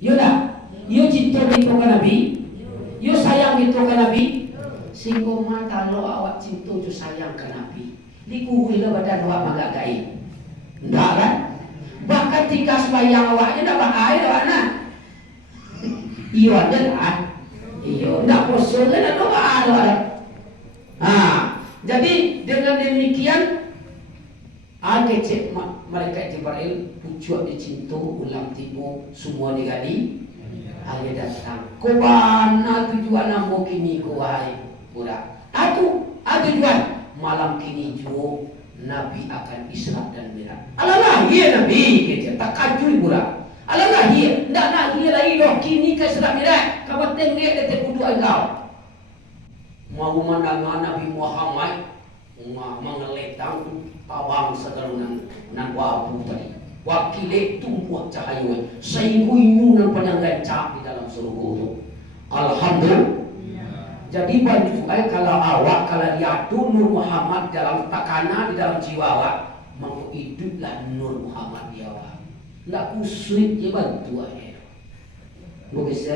Yo dah. Yo cinta itu ke Nabi. Yo sayang itu ke Nabi. Singgo mata lo awak cinta jo sayang ke Nabi. Dikuhul lah badan awak magagai. Enggak kan? Bahkan tika sembahyang awaknya dah bahaya dah mana? Iyo aja lah. Iyo enggak bosan dah doa ada. Jadi dengan demikian cek malaikat Jibril pucuk dicinta ulang tibu semua digadi hanya datang. Kau mana tujuan ambo kini kau hai budak? Tujuan malam kini juga Nabi akan Isra dan Mi'raj. Alalah iya Nabi kita tak kajui budak. Alalah iya ndak nak iya lagi doh kini ke Isra Mi'raj. Kamu tengok detik kudu engkau. Mau memandang Nabi Muhammad mengeletang pawang segarunan nan wabu tadi wakile tumbuh cahaya sehingga inunan penyanggan cap di dalam surga itu. Alhamdulillah. Jadi bantu kalau awak kalau lihat Nur Muhammad dalam takana di dalam jiwa awak maka hiduplah Nur Muhammad di awak. Enggak kusut je bantu aja. Begitu